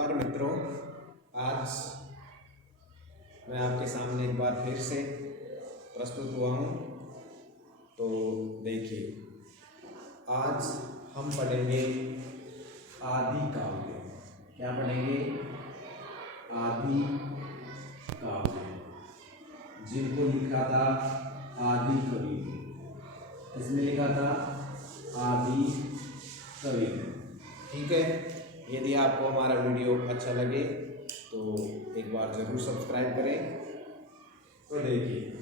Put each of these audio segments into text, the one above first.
नमस्कार मित्रों। आज मैं आपके सामने एक बार फिर से प्रस्तुत हुआ हूँ। तो देखिए, आज हम पढ़ेंगे आदि काव्य। क्या पढ़ेंगे? आदि काव्य, जिनको लिखा था आदि कवि। किसने लिखा था? आदि कवि। ठीक है। यदि आपको हमारा वीडियो अच्छा लगे तो एक बार ज़रूर सब्सक्राइब करें। तो देखिए,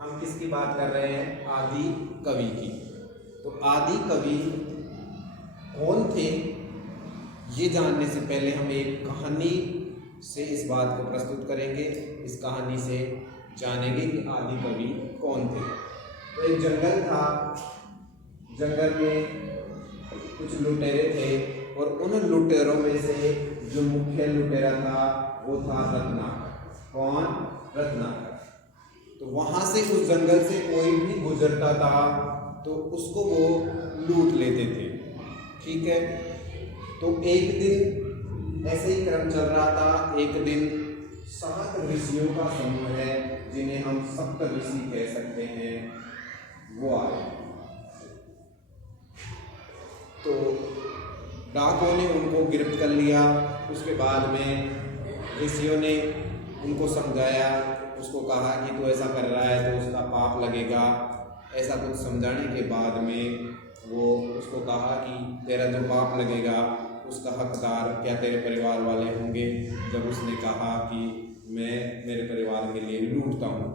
हम किसकी बात कर रहे हैं? आदि कवि की। तो आदि कवि कौन थे, ये जानने से पहले हम एक कहानी से इस बात को प्रस्तुत करेंगे। इस कहानी से जानेंगे कि आदि कवि कौन थे। तो एक जंगल था, जंगल में कुछ लुटेरे थे और उन लुटेरों में से जो मुख्य लुटेरा था वो था रत्नाकर। कौन? रत्नाकर। तो वहां से उस जंगल से कोई भी गुजरता था तो उसको वो लूट लेते थे। ठीक है। तो एक दिन ऐसे ही क्रम चल रहा था। एक दिन 7 ऋषियों का समूह है, जिन्हें हम सप्त ऋषि कह सकते हैं, वो आए। तो डाकुओं ने उनको गिरफ्त कर लिया। उसके बाद में ऋषियों ने उनको समझाया, उसको कहा कि तू ऐसा कर रहा है तो उसका पाप लगेगा। ऐसा कुछ समझाने के बाद में वो उसको कहा कि तेरा जो पाप लगेगा उसका हकदार क्या तेरे परिवार वाले होंगे। जब उसने कहा कि मैं मेरे परिवार के लिए लूटता हूँ,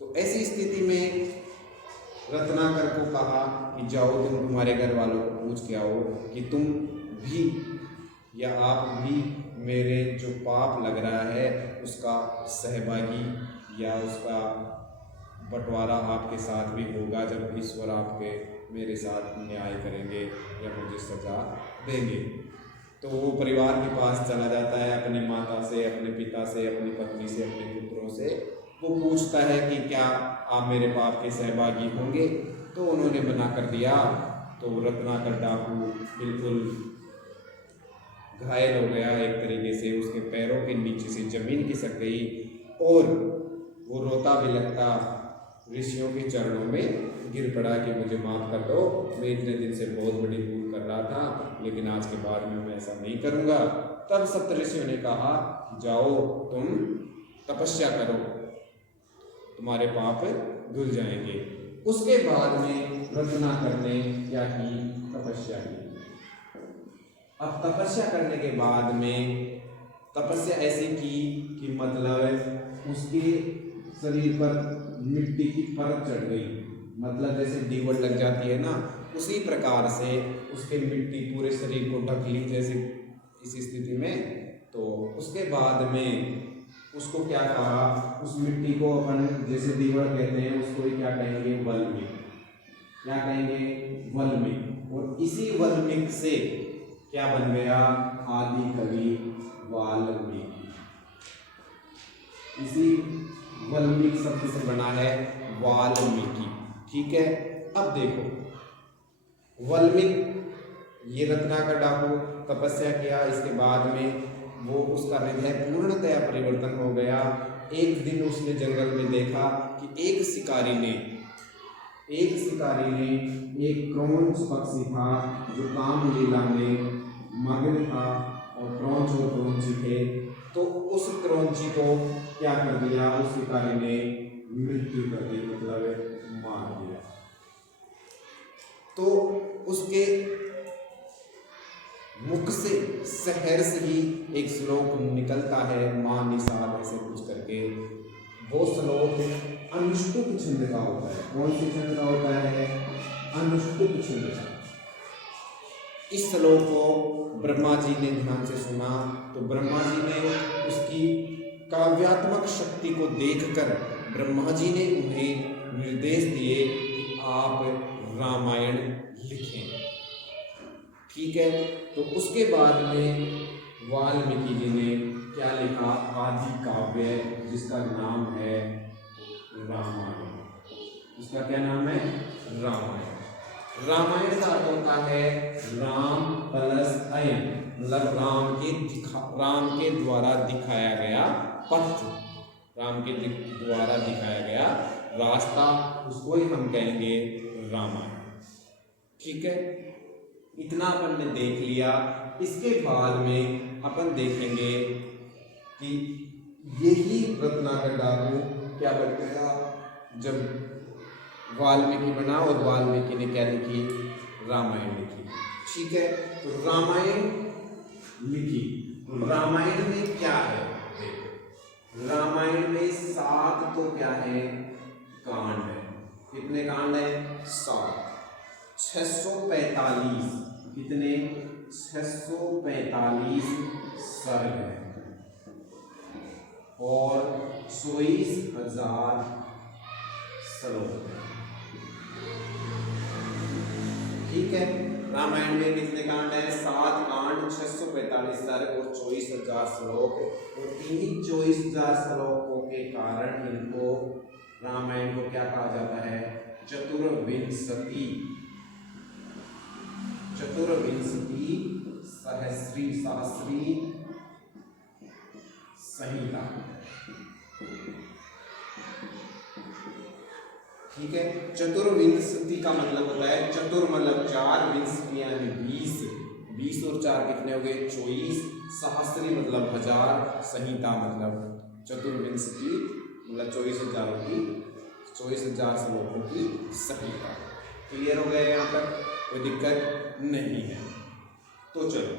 तो ऐसी स्थिति में रत्नाकर को कहा कि जाओ, तुम तुम्हारे घर वालों को पूछ के आओ कि तुम भी या आप भी मेरे जो पाप लग रहा है उसका सहभागी या उसका बंटवारा आपके साथ भी होगा, जब ईश्वर आपके मेरे साथ न्याय करेंगे या मुझे सजा देंगे। तो वो परिवार के पास चला जाता है, अपनी माता से, अपने पिता से, अपनी पत्नी से, अपने पुत्रों से। वो पूछता है कि क्या आप मेरे पाप के सहभागी होंगे? तो उन्होंने मना कर दिया। तो रत्नाकर डाकू बिल्कुल घायल हो गया एक तरीके से, उसके पैरों के नीचे से जमीन खिसक गई और वो रोता भी लगता ऋषियों के चरणों में गिर पड़ा कि मुझे माफ़ कर दो, मैं इतने दिन से बहुत बड़ी भूल कर रहा था, लेकिन आज के बाद में मैं ऐसा नहीं करूँगा। तब सप्त ऋषियों ने कहा कि जाओ, तुम तपस्या करो, तुम्हारे पाप धुल जाएंगे। उसके बाद में रत्नाकर ने क्या की? तपस्या की। अब तपस्या करने के बाद में तपस्या ऐसी की कि मतलब उसके शरीर पर मिट्टी की परत चढ़ गई। मतलब जैसे दीवार लग जाती है ना, उसी प्रकार से उसके मिट्टी पूरे शरीर को ढक ली, जैसे इस स्थिति में। तो उसके बाद में उसको क्या कहा? उस मिट्टी को अपन जैसे दीवार कहते हैं, उसको ही क्या कहेंगे? वल्मीक। क्या कहेंगे? वल्मीक। और इसी वल्मीक से क्या बन गया? आदि कवि वाल्मीकि। इसी वल्मीक शब्द से बना है वाल्मीकि। ठीक है। अब देखो, वल्मीक, ये रत्नाकर डाकू तपस्या किया, इसके बाद में वो उसका हृदय पूर्णतया परिवर्तन हो गया। एक दिन उसने जंगल में देखा कि एक शिकारी ने एक क्रौंच पक्षी था जो काम लीला में मग्न था, और क्रौंची थे। तो उस क्रौंची को क्या कर दिया? उस शिकारी ने मृत्यु कर दी, मतलब मार दिया। तो उसके मुख से सहर्ष ही एक श्लोक निकलता है, मां निषाद ऐसे कुछ करके। वो श्लोक अनुष्टुप छंद का होता है। कौन से छंद का होता है? अनुष्टुप छंद का। इस श्लोक को ब्रह्मा जी ने ध्यान से सुना, तो ब्रह्मा जी ने उसकी काव्यात्मक शक्ति को देखकर ब्रह्मा जी ने उन्हें निर्देश दिए कि आप रामायण लिखें। ठीक है। तो उसके बाद में वाल्मीकि जी ने क्या लिखा? आदि काव्य, जिसका नाम है रामायण। इसका क्या नाम है? रामायण। रामायण का अर्थ होता है राम प्लस अयन, मतलब राम के द्वारा दिखाया गया पथ, राम के द्वारा दिखाया गया रास्ता, उसको ही हम कहेंगे रामायण। ठीक है, इतना अपन ने देख लिया। इसके बाद में अपन देखेंगे कि यही रत्नाकर डाकू क्या बन गया जब वाल्मीकि बना और वाल्मीकि ने क्या लिखी, रामायण लिखी। ठीक है, तो रामायण लिखी। तो रामायण में क्या है, देखो रामायण में 7 तो क्या है, कांड है। कितने कांड है, 7। 645, कितने, 645 सर्ग है और 24,000 श्लोक है। ठीक है, रामायण में कितने कांड है, 7 कांड, 645 सर्ग और 24,000 श्लोक। और इन्हीं 24,000 श्लोकों के कारण इनको रामायण को क्या कहा जाता है, चतुर्विंशति सहस्री संहिता। ठीक है, चतुर्विंशति का मतलब होता है, चतुर मतलब 4, विंशति यानी 20 और 4 कितने हो गए, 24, सहस्री मतलब 1000, संहिता मतलब चतुर्विंशति मतलब 24,000 की, 24,000 श्लोकों की संहिता। क्लियर हो गया, यहाँ तक कोई दिक्कत नहीं है। तो चलो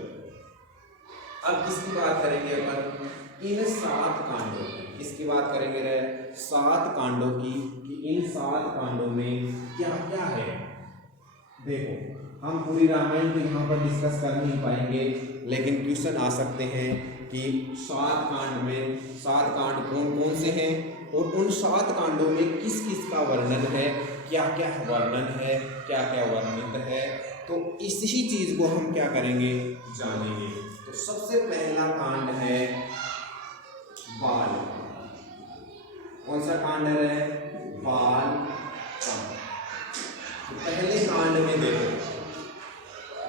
अब किसकी बात करेंगे अपन, इन 7 कांडों की, किसकी बात करेंगे रे, 7 कांडों की, कि इन 7 कांडों में क्या क्या है। देखो हम पूरी रामायण को यहाँ पर डिस्कस कर नहीं पाएंगे, लेकिन क्वेश्चन आ सकते हैं कि 7 कांड में 7 कांड कौन कौन से हैं और उन 7 कांडों में किस किस का वर्णन है, क्या क्या वर्णन है, क्या क्या वर्णित है। तो इसी चीज को हम क्या करेंगे, जानेंगे। तो सबसे पहला कांड है बाल। कौन सा कांड है, बाल कांड। तो पहले कांड में देखो,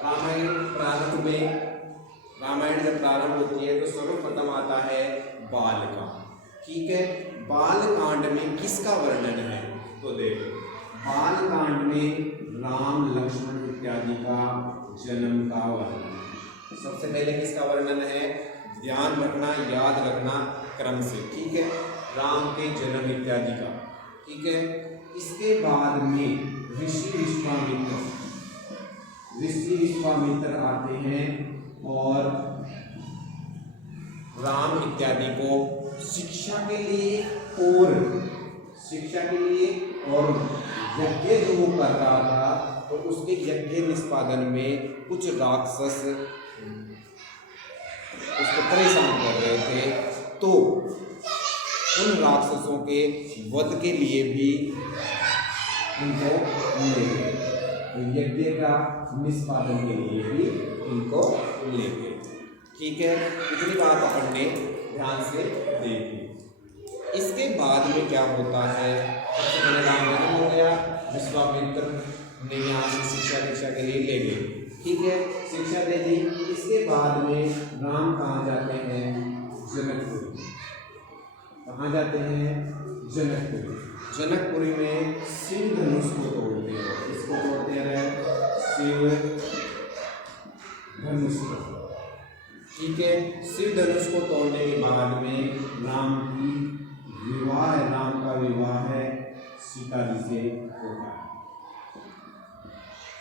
रामायण प्रारंभ में, रामायण जब प्रारंभ होती है तो सर्वप्रथम आता है बाल कांड। ठीक है, बाल कांड में किसका वर्णन है, तो देखो बाल कांड में राम लक्ष्मण इत्यादि का जन्म का वर्णन। सबसे पहले किसका वर्णन है, ध्यान रखना, याद रखना क्रम से। ठीक है, राम के जन्म इत्यादि का। ठीक है, इसके बाद में ऋषि विश्वामित्र आते हैं और राम इत्यादि को शिक्षा के लिए और यज्ञ जो वो कर रहा था, तो उसके यज्ञ निष्पादन में कुछ राक्षस उसको परेशान कर रहे थे, तो उन राक्षसों के वध के लिए भी इनको ले गए, यज्ञ का निष्पादन के लिए भी इनको ले गए। ठीक है, इतनी बात अपन ने ध्यान से देखी। इसके बाद में क्या होता है, सबसे पहले राम जन्म हो गया, विश्वामित्र ने यहाँ से शिक्षा के लिए ले गए। ठीक है, शिक्षा दे दी। इसके बाद में राम कहाँ जाते हैं, जनकपुरी। कहाँ जाते हैं, जनकपुरी। जनकपुरी में शिव धनुष को तोड़ते हैं। इसको तोड़ते हैं, शिव धनुष को। ठीक है, शिव धनुष को तोड़ने के बाद में राम का विवाह है सीता जी से होता है।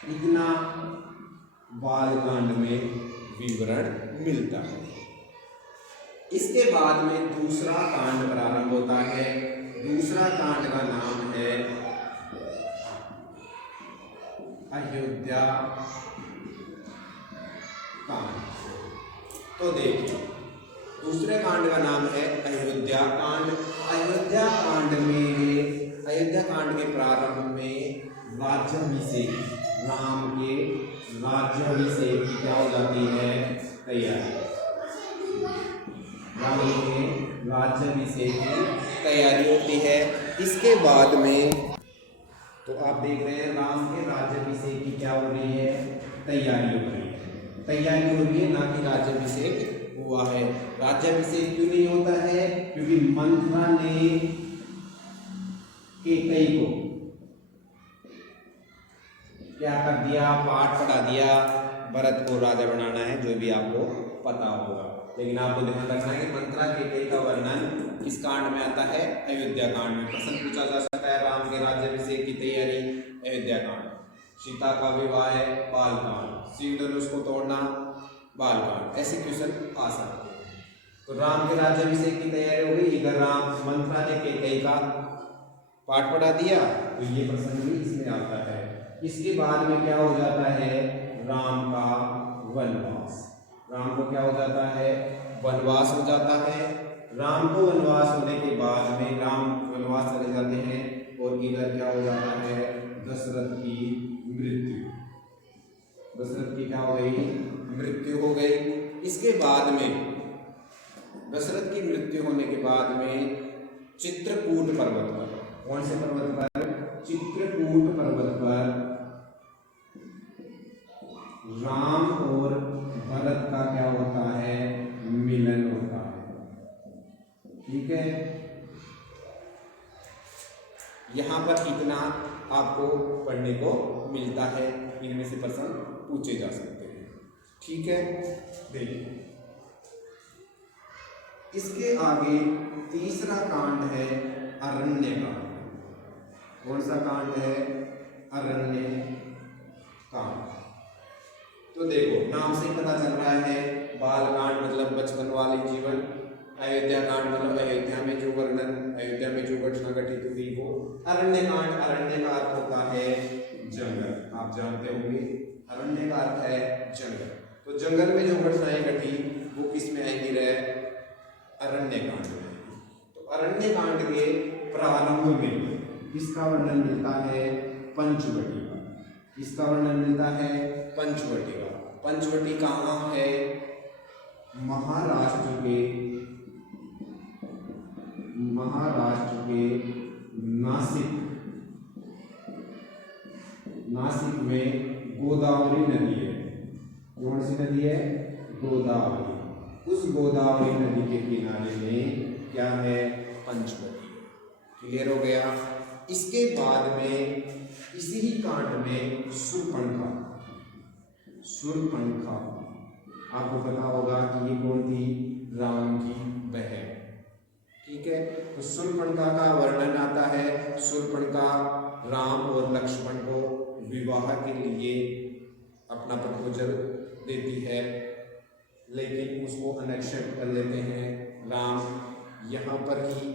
इतना बालकांड में विवरण मिलता है। इसके बाद में दूसरा कांड प्रारंभ होता है। दूसरा कांड का नाम है अयोध्या कांड। तो देखिए, दूसरे कांड का नाम है अयोध्या कांड। अयोध्या कांड के प्रारंभ में राज्याभिषेक, राम के राज्याभिषेक की क्या हो जाती है, तैयारी। राम के राज्याभिषेक की तैयारी होती है। इसके बाद में तो आप देख रहे हैं राम के राज्याभिषेक की क्या हो रही है, तैयारी हो रही है, तैयारी हो रही है, ना कि राज्याभिषेक हुआ है। राज्याभिषेक क्यों नहीं होता है? क्योंकि मंथरा ने कैकेयी को क्या कर दिया, पाठ पढ़ा दिया, भरत को राजा बनाना है, जो भी आपको पता होगा। लेकिन आपको ध्यान रखना है कि मंथरा कैकेयी का वर्णन किस कांड में आता है, अयोध्या कांड में। प्रश्न पूछा जा सकता है राम के राज्याभिषेक की तैयारी, अयोध्या कांड। सीता का विवाह है, बाल कांड। शिव धनुष को तोड़ना, बाल कांड। ऐसे क्वेश्चन आ सकते हैं। तो राम के राज्याभिषेक की तैयारी हो गई, इधर राम मंथरा ने कैकेयी का पाठ पढ़ा दिया, तो ये प्रश्न भी इसमें आता है। इसके बाद में क्या हो जाता है, राम का वनवास। राम को क्या हो जाता है, वनवास हो जाता है। राम को वनवास होने के बाद में राम वनवास चले जाते हैं, और इधर क्या हो जाता है, दशरथ की मृत्यु। दशरथ की क्या हो गई, मृत्यु हो गई। इसके बाद में दशरथ की मृत्यु होने के बाद में चित्रकूट पर्वत पर, कौन से पर्वत पर, चित्रकूट पर्वत पर राम और भरत का क्या होता है, मिलन होता है। ठीक है, यहां पर इतना आपको पढ़ने को मिलता है, इनमें से प्रश्न पूछे जा सकते हैं। ठीक है, देखिए इसके आगे तीसरा कांड है अरण्य कांड। कौन सा कांड है, अरण्य कांड। तो देखो नाम से पता चल रहा है, बाल कांड मतलब बचपन वाले जीवन, अयोध्या कांड मतलब अयोध्या में जो वर्णन, अयोध्या में जो घटना घटित हुई वो। अरण्य कांड, अरण्य का अर्थ होता है जंगल, आप जानते होंगे, अरण्य का अर्थ है जंगल। तो जंगल में जो घटनाएं घटी वो किस में आएंगी, रहे अरण्य कांड में। तो अरण्य कांड के प्रारंभ में इसका वर्णन मिलता है पंचवटी का। इसका वर्णन मिलता है पंचवटी का। पंचवटी कहाँ है, महाराष्ट्र के नासिक में गोदावरी नदी है। कौन सी नदी है, गोदावरी। उस गोदावरी नदी के किनारे में क्या है, पंचवटी। क्लियर हो गया। इसके बाद में इसी ही कांड में शूर्पणखा, आपको पता होगा कि ये कौन थी, राम की बहन। ठीक है, तो शूर्पणखा का वर्णन आता है। शूर्पणखा राम और लक्ष्मण को विवाह के लिए अपना प्रपोजल देती है, लेकिन उसको अनएक्सेप्ट कर लेते हैं राम। यहाँ पर ही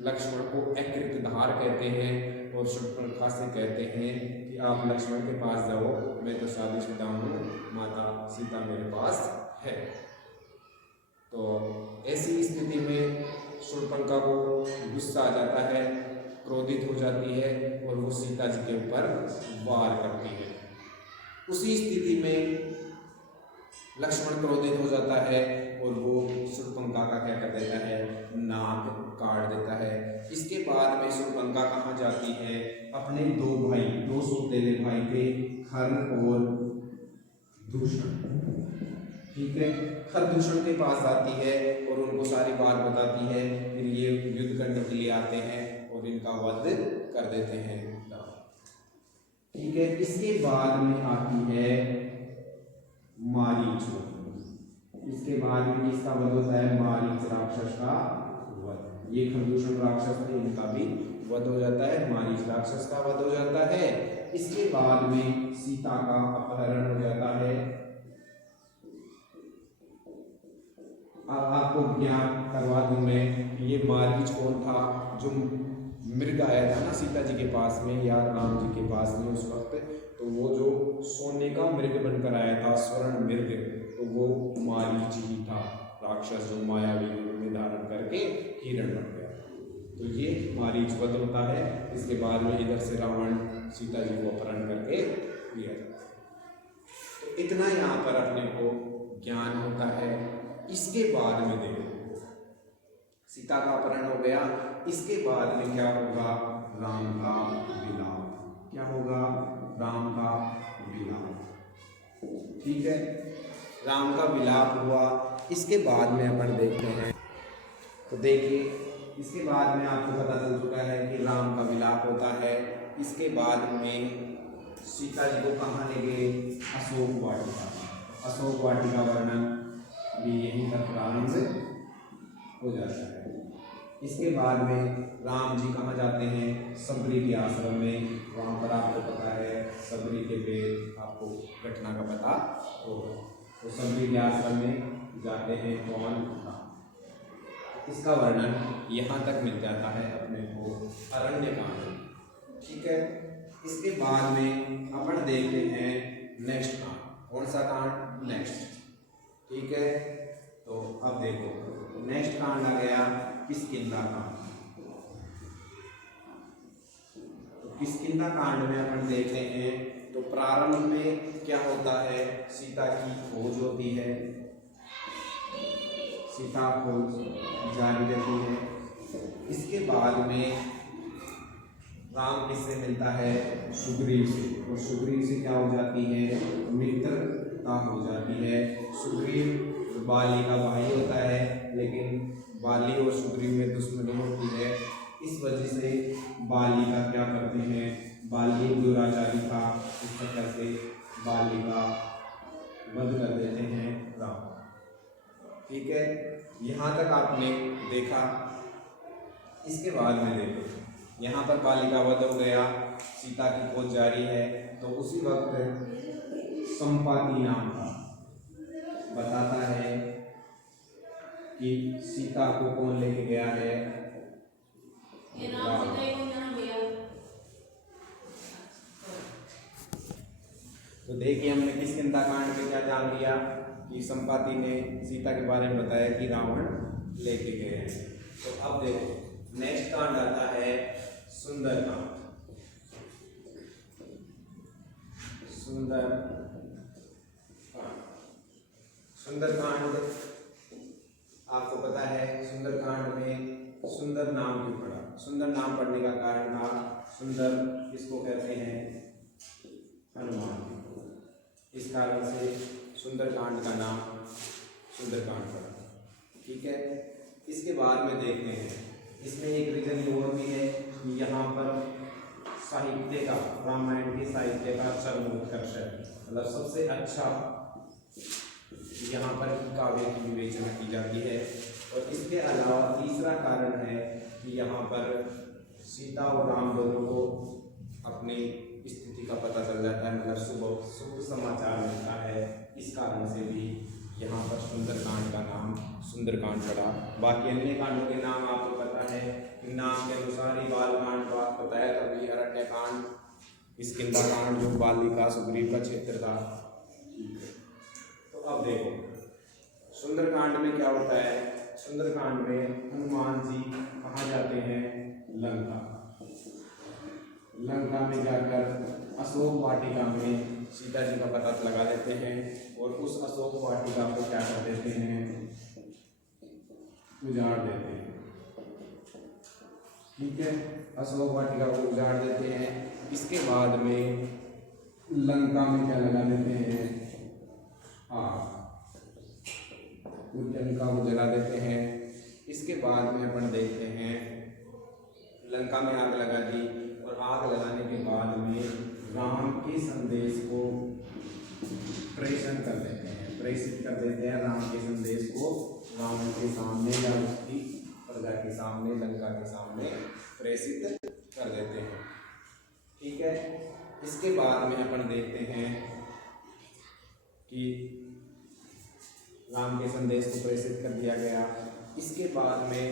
लक्ष्मण को अकृतधार कहते हैं, और शूर्पणखा से कहते हैं कि आप लक्ष्मण के पास जाओ, मैं तो शादीशुदा हूँ, माता सीता मेरे पास है। तो ऐसी स्थिति में शूर्पणखा को गुस्सा आ जाता है, क्रोधित हो जाती है, और वो सीता जी के ऊपर वार करती है। उसी स्थिति में लक्ष्मण क्रोधित हो जाता है, और वो शूर्पणखा का क्या कर देता है, नाक काट देता है। इसके बाद में शूर्पणखा कहाँ जाती है, अपने दो सौतेले भाई थे, खर और दूषण। ठीक है, खरदूषण के पास जाती है और उनको सारी बात बताती है। फिर ये युद्ध करने के लिए आते हैं और इनका वध कर देते हैं। ठीक है, इसके बाद में आती है मारीच। इसके बाद में किसका वध होता है, मारीच राक्षस का वध। ये खरदूषण राक्षस थे, इनका भी वध हो जाता है, मारीच राक्षस का वध हो जाता है। इसके बाद में सीता का अपहरण हो जाता है। अब आपको ज्ञान करवा दूं मैं, ये मारीच कौन था, जो मृग आया था ना सीता जी के पास में या राम जी के पास में उस वक्त, तो वो जो सोने का मृग बनकर आया था, स्वर्ण मृग, तो वो मारीच ही था, राक्षस जो मायावी रूप में धारण करके हिरण बन गया। तो ये मारीच वध होता है। इसके बाद में इधर से रावण सीता जी को अपहरण करके लिया जाता है। तो इतना यहाँ पर अपने को ज्ञान होता है। इसके बाद में देखो सीता का अपहरण हो गया, इसके बाद में क्या होगा, राम का विलाप। क्या होगा? राम का विलाप। ठीक है, राम का विलाप हुआ। इसके बाद में अपन देखते हैं, तो देखिए इसके बाद में आपको पता चल चुका है कि राम का विलाप होता है। इसके बाद में सीता जी को कहाँ ले गए? अशोक वाटिका। अशोक वाटिका वर्णन अभी यहीं तक प्रारंभ हो जाता है। इसके बाद में राम जी कहाँ जाते हैं? सबरी के आश्रम में। वहाँ पर आपको पता है सबरी के वेद, आपको घटना का पता होगा। तो सबरी के आश्रम में जाते हैं कौन? राम। इसका वर्णन यहाँ तक मिल जाता है अपने को अरण्यकांड में। ठीक है, इसके बाद में अपन देखते हैं नेक्स्ट कांड। कौन सा कांड? नेक्स्ट। ठीक है, तो अब देखो नेक्स्ट कांड आ गया किष्किंधा कांड। तो किष्किंधा कांड में अपन देखते हैं तो प्रारंभ में क्या होता है? सीता की खोज होती है, सीता खोज जारी रहती है। इसके बाद में राम किससे मिलता है? सुग्रीव से। और सुग्रीव से क्या हो जाती है? मित्रता हो जाती है। सुग्रीव बाली का भाई होता है, लेकिन बाली और सुग्रीव में दुश्मनी होती है। इस वजह से बाली का क्या करते हैं? बाली दुराचारी था, इस चक्कर से बाली का वध कर देते हैं राम। ठीक है, यहाँ तक आपने देखा। इसके बाद में देखो यहाँ पर बाली का वध हो गया, सीता की खोज जारी है। तो उसी वक्त संपाति नाम का बताता है कि सीता को कौन लेके गया है? राम। तो देखिए हमने किष्किंधा कांड में क्या जान लिया कि संपाति ने सीता के बारे में बताया कि रावण लेके गए हैं। तो अब देखो नेक्स्ट कांड आता है सुंदर कांड। सुंदर कांड आपको पता है, सुंदर कांड में सुंदर नाम क्यों पड़ा? सुंदर नाम पड़ने का कारण था, सुंदर किसको कहते हैं? हनुमान। इस कारण से सुंदरकांड का नाम सुंदरकांड पड़ा। ठीक है, इसके बाद में देखते हैं, इसमें एक रीजन और भी है कि यहाँ पर साहित्य का, रामायण के साहित्य का सर्वोत्कर्ष है, मतलब सबसे अच्छा यहाँ पर काव्य की विवेचना की जाती है। और इसके अलावा तीसरा कारण है कि यहाँ पर सीता और राम दोनों को अपनी स्थिति का पता चल जाता है, मतलब शुभ समाचार मिलता है। इस कारण से भी यहाँ पर सुंदरकांड का नाम सुंदरकांड पड़ा। बाकी अन्य कांडों के नाम आपको पता है, नाम के अनुसार ही बालकांड को आपको बताया, तभी अरण्यकांड, किष्किंधा कांड जो बालिका सुग्रीव का क्षेत्र था। तो अब देखो सुंदरकांड में क्या होता है? सुंदरकांड में हनुमान जी कहाँ जाते हैं? लंका। लंका में जाकर अशोक वाटिका में सीता जी का पता लगा देते हैं और उस अशोक वाटिका को क्या कर देते हैं? उजाड़ देते हैं। ठीक है, अशोक वाटिका को उजाड़ देते हैं। इसके बाद में लंका में क्या लगा देते हैं? आग। लंका को जला देते हैं। इसके बाद में अपन देखते हैं लंका में आग लगा दी, और आग लगाने के बाद में राम के संदेश को प्रेषित कर देते हैं राम के संदेश को रावण के सामने या उसकी प्रजा के सामने, लंका के सामने प्रेषित कर देते हैं। ठीक है, इसके बाद में अपन देखते हैं कि राम के संदेश को प्रेषित कर दिया गया। इसके बाद में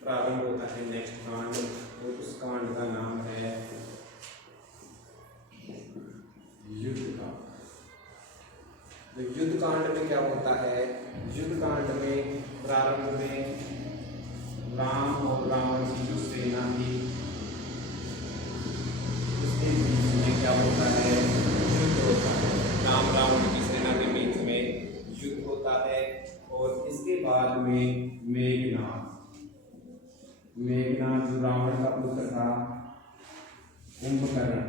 प्रारंभ होता है नेक्स्ट कांड, और उस कांड का नाम है युद्ध कांड। तो युद्ध कांड में क्या होता है? युद्ध कांड में प्रारंभ में राम और रावण की जो सेना थी उसके बीच में क्या होता है? युद्ध होता है। राम रावण की सेना के बीच में युद्ध होता है। और इसके बाद में मेघनाद जो रावण का पुत्र था, कुंभकर्ण,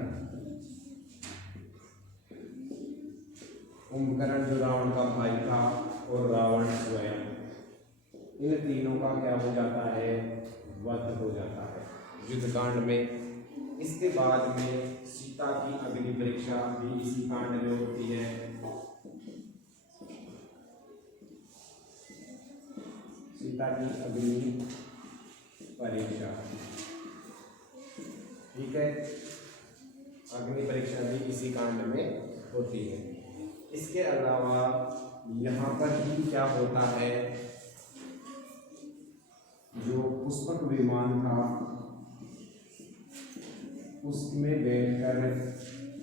कुंभकर्ण जो रावण का भाई था और रावण स्वयं, इन तीनों का क्या हो जाता है, वध हो जाता है युद्धकांड में। इसके बाद में सीता की अग्नि परीक्षा भी इसी कांड में होती है। सीता की अग्नि परीक्षा, ठीक है, अग्नि परीक्षा भी इसी कांड में होती है। इसके अलावा यहाँ पर ही क्या होता है, जो पुष्पक विमान था उसमें बैठकर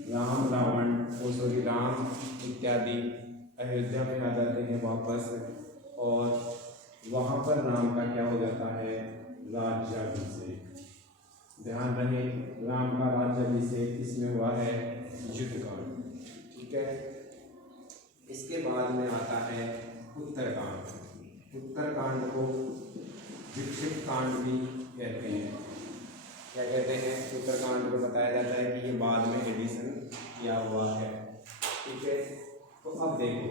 राम रावण और राम इत्यादि अयोध्या में आ जाते हैं वापस, और वहां पर राम का क्या हो जाता है, राज्याभिषेक। ध्यान रहे, राम का राज्याभिषेक इसमें हुआ है युद्धकांड, ठीक है। इसके बाद में आता है उत्तरकांड। उत्तरकांड को विक्षिप्त कांड भी कहते हैं। क्या कहते हैं, उत्तरकांड को बताया जाता है कि ये बाद में एडिशन किया हुआ है, ठीक है। तो अब देखो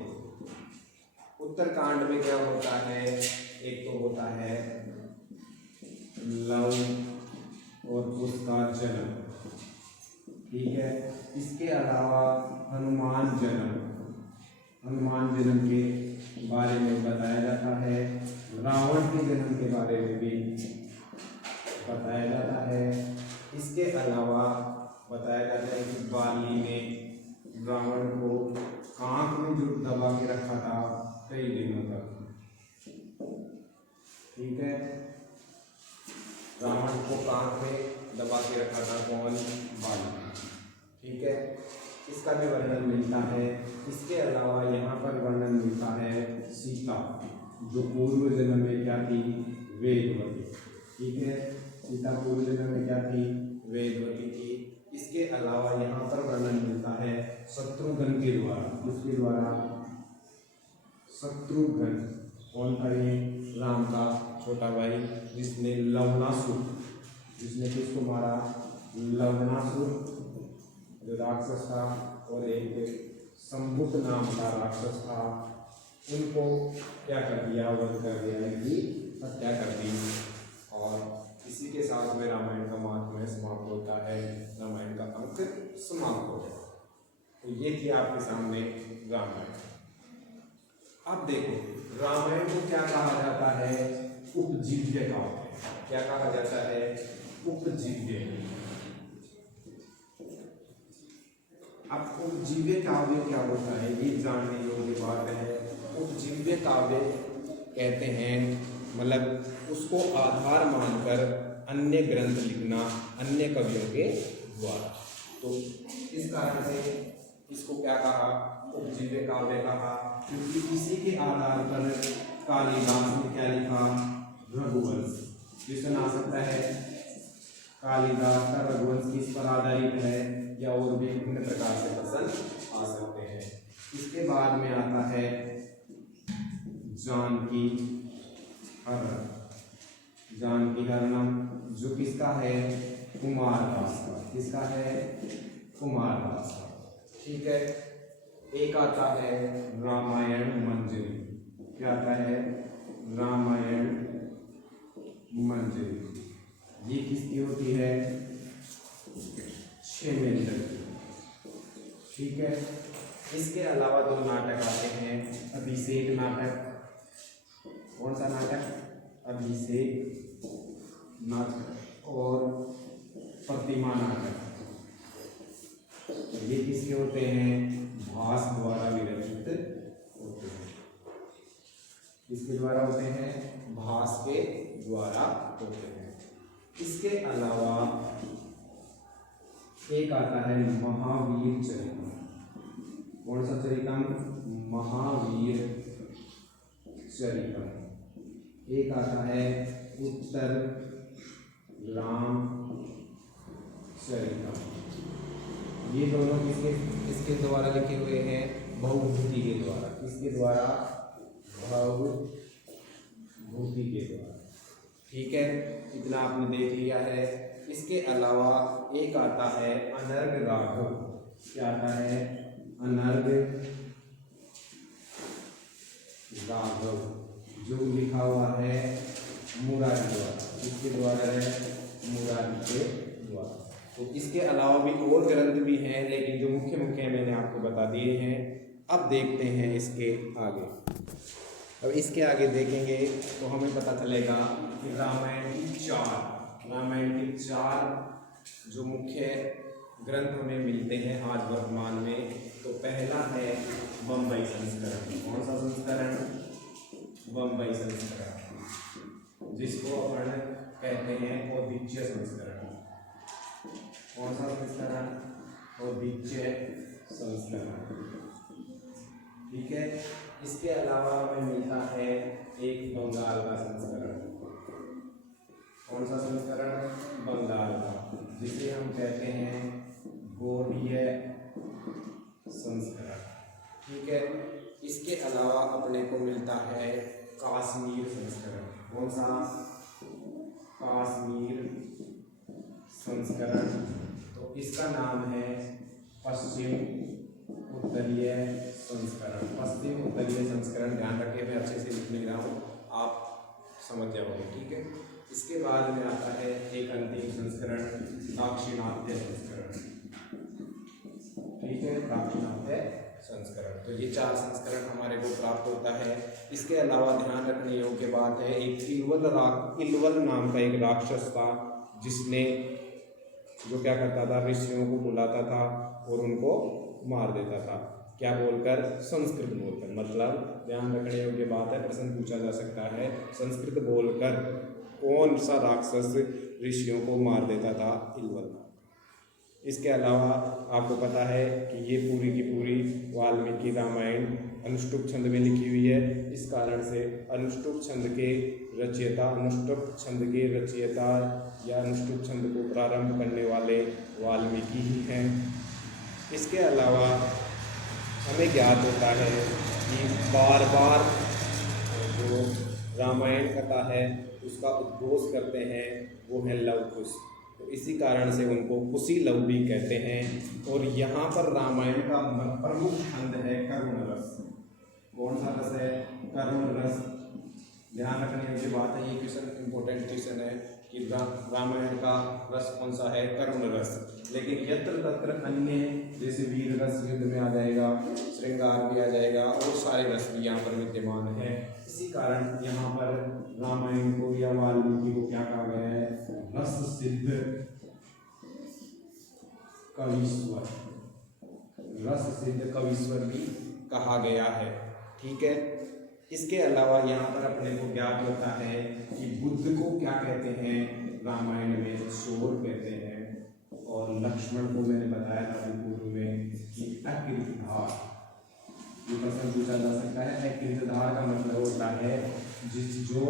उत्तरकांड में क्या होता है, एक तो होता है लव और उसका जन्म, ठीक है। इसके अलावा हनुमान जन्म के बारे में बताया जाता है, रावण के जन्म के बारे में भी बताया जाता है। इसके अलावा बताया जाता है कि बाली ने रावण को कांख में जो दबा के रखा था कई दिनों तक, ठीक है। रावण को कांख में दबा के रखा था कौन, बाली, ठीक है। इसका भी वर्णन मिलता है। इसके अलावा यहाँ पर वर्णन मिलता है सीता, जो पूर्व जन्म में क्या थी, वेदवती, ठीक है। सीता पूर्व जन्म में क्या थी, वेदवती थी। इसके अलावा यहाँ पर वर्णन मिलता है शत्रुघ्न के द्वारा, किसके द्वारा, शत्रुघ्न, कौन था ये, राम का छोटा भाई, जिसने लवणासुर, जिसने किसको मारा, लवणासुर जो राक्षस था, और एक संभुत नाम का राक्षस था, उनको क्या कर दिया, वध कर दिया, इनकी हत्या कर दी। और इसी के साथ में रामायण का महात्म्य समाप्त होता है, रामायण का अंक समाप्त हो गया। तो ये थी आपके सामने रामायण। अब देखो रामायण को क्या कहा जाता है, उपजीव्य काव्य। क्या कहा जाता है, उपजीव्य। अब उपजीव्य काव्य क्या होता है, ये जानने योग्य बात है। उपजीव्य काव्य कहते हैं, मतलब उसको आधार मानकर अन्य ग्रंथ लिखना अन्य कवियों के द्वारा। तो इस कारण से इसको क्या कहा, उपजीव्य काव्य कहा, क्योंकि इसी के आधार पर कालिदास ने क्या लिखा, रघुवंश। क्वेश्चन आ सकता है कालिदास का रघुवंश किस पर आधारित है, या और भी विभिन्न प्रकार से प्रश्न आ सकते हैं। इसके बाद में आता है जानकी हरण। जानकी हरणम जो किसका है, कुमारव्यास का, किसका है, कुमारव्यास का, ठीक है। एक आता है रामायण मंजरी। क्या आता है, रामायण मंजरी। ये किसकी होती है, क्षेमेंद्र की, ठीक है। इसके अलावा दो नाटक आते हैं, अभिषेक नाटक। कौन सा नाटक, अभिषेक नाटक, और प्रतिमा नाटक। ये किसके होते हैं, भास द्वारा विरचित होते हैं। किसके द्वारा होते हैं, भास के द्वारा होते हैं। इसके अलावा एक आता है महावीर चरितम। कौन सा चरितम, महावीर चरितम। एक आता है उत्तर राम चरितम। ये दोनों किसके द्वारा लिखे हुए हैं, भवभूति के द्वारा। किसके द्वारा, भवभूति के द्वारा, ठीक है। इतना आपने देख लिया है। इसके अलावा एक आता है अनर्ग राघव। क्या आता है, अनर्ग राघव, जो लिखा हुआ है मुरारी द्वारा, किसके द्वारा है? मुरारी के द्वारा। तो इसके अलावा भी और ग्रंथ भी हैं, लेकिन जो मुख्य मुख्य हैं मैंने आपको बता दिए हैं। अब देखते हैं इसके आगे। अब इसके आगे देखेंगे तो हमें पता चलेगा कि रामायण के चार जो मुख्य ग्रंथ हमें मिलते हैं आज वर्तमान में। तो पहला है बम्बई संस्करण। कौन सा संस्करण? बम्बई संस्करण, जिसको अपन कहते हैं औदिच्य संस्करण। कौन सा संस्करण? औदिच्य संस्करण। ठीक है। इसके अलावा हमें मिलता है एक बंगाल का संस्करण। कौन सा संस्करण? बंगाल का, जिसे हम कहते हैं गौड़ीय संस्करण। ठीक है। इसके अलावा अपने को मिलता है कश्मीर संस्करण। कौन सा? कश्मीर संस्करण। तो इसका नाम है पश्चिम उत्तरीय संस्करण। पश्चिम उत्तरीय संस्करण, ध्यान रखिए, मैं अच्छे से लिख नहीं रहा हूँ, आप समझ जाओगे। ठीक है। इसके बाद में आता है एक अंतिम संस्करण, दाक्षिणात्य संस्करण। ठीक है, दाक्षिणात्य संस्करण। तो ये चार संस्करण हमारे को प्राप्त होता है। इसके अलावा ध्यान रखने योग्य बात है, एक इलवल नाम का एक राक्षस था, जिसने जो क्या करता था, ऋषियों को बुलाता था और उनको मार देता था। क्या बोलकर? संस्कृत बोलकर। मतलब ध्यान रखने योग्य बात है, प्रश्न पूछा जा सकता है, संस्कृत बोलकर कौन सा राक्षस ऋषियों को मार देता था? इलवल। इसके अलावा आपको पता है कि ये पूरी की पूरी वाल्मीकि रामायण अनुष्टुप छंद में लिखी हुई है। इस कारण से अनुष्टुप छंद के रचयिता या अनुष्टुप छंद को प्रारंभ करने वाले वाल्मीकि ही हैं। इसके अलावा हमें ज्ञात होता है कि बार बार जो रामायण कथा है उसका उद्घोष करते हैं वो है लव कुश। तो इसी कारण से उनको कुशी लव भी कहते हैं। और यहाँ पर रामायण का प्रमुख छंद है करुण रस। कौन सा रस है? करुण रस। ध्यान रखने की बात है, ये क्वेश्चन इंपॉर्टेंट क्वेश्चन है कि रामायण का रस कौन सा है? करुण रस। लेकिन यत्र तत्र अन्य, जैसे वीर रस युद्ध में आ जाएगा, श्रृंगार भी आ जाएगा, और सारे रस भी यहाँ पर विद्यमान है। इसी कारण यहाँ पर रामायण को या वाल्मीकि को क्या कहा गया है? रस सिद्ध कवीश्वर। रस सिद्ध कवीश्वर भी कहा गया है। ठीक है। इसके अलावा यहाँ पर अपने को ज्ञात होता है कि बुद्ध को क्या कहते हैं? रामायण में शोर कहते हैं। और लक्ष्मण को मैंने बताया था पूर्व में कि अकृतधार। ये प्रश्न पूछा जा सकता है। अकृतधार का मतलब होता है जो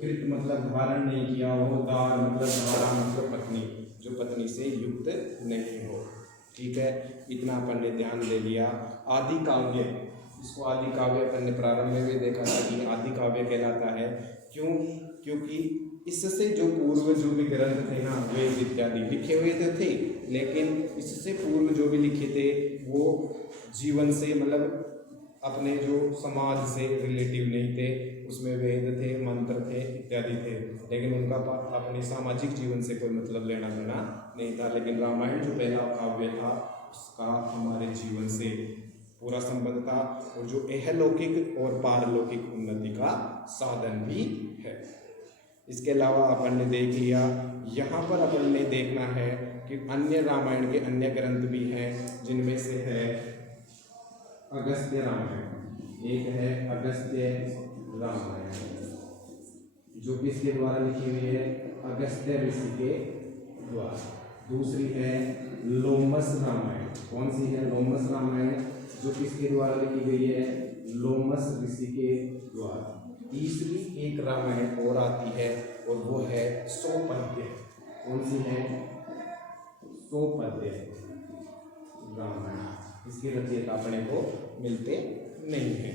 कृत मतलब धारण नहीं किया हो, दार मतलब धारा मतलब पत्नी, जो पत्नी से युक्त नहीं हो। ठीक है। इतना अपन ने ध्यान ले लिया। आदि काव्य, इसको आदि काव्य अपन ने प्रारंभ में भी देखा था कि आदि काव्य कहलाता है। क्यों? क्योंकि इससे जो पूर्व जो भी ग्रंथ थे ना, वेद इत्यादि लिखे हुए तो थे, लेकिन इससे पूर्व जो भी लिखे थे वो जीवन से मतलब अपने जो समाज से रिलेटिव नहीं थे। उसमें वेद थे, मंत्र थे, इत्यादि थे, लेकिन उनका अपने सामाजिक जीवन से कोई मतलब लेना देना नहीं था। लेकिन रामायण जो पहला काव्य था उसका हमारे जीवन से पूरा संबंध था, और जो इहलौकिक और पारलौकिक उन्नति का साधन भी है। इसके अलावा अपन ने देख लिया। यहाँ पर अपन ने देखना है कि अन्य रामायण के अन्य ग्रंथ भी हैं, जिनमें से है अगस्त्य रामायण। एक है अगस्त्य रामायण, जो किसके द्वारा लिखी हुई है? अगस्त्य ऋषि के द्वारा। दूसरी है लोमस रामायण। कौन सी है? लोमस रामायण, जो किसके द्वारा लिखी गई है? लोमस ऋषि के द्वारा। तीसरी एक रामायण और आती है और वो है सोपद्य। कौन सी है? सोपद्य रामायण। इसके रचयिता अपने को मिलते नहीं है।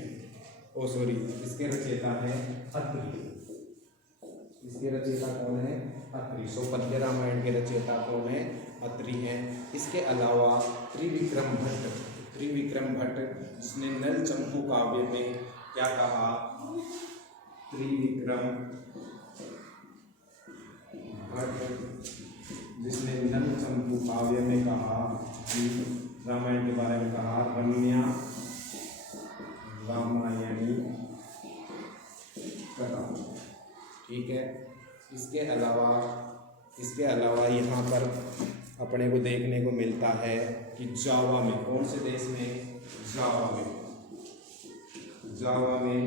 इसके रचयिता है अत्रि। इसके रचयिता कौन है? अत्रि। सोपद्य रामायण के रचयिता कौन है? अत्रि हैं। इसके अलावा त्रिविक्रम भट्ट, जिसने नल चंपू काव्य में क्या कहा त्रिविक्रम भट्ट, जिसने नलचंपू काव्य में कहा कि रामायण के बारे में कहा रम्या रामायणी कथा। ठीक है। इसके अलावा यहाँ पर अपने को देखने को मिलता है कि जावा में, कौन से देश में, जावा में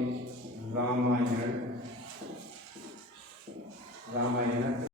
रामायण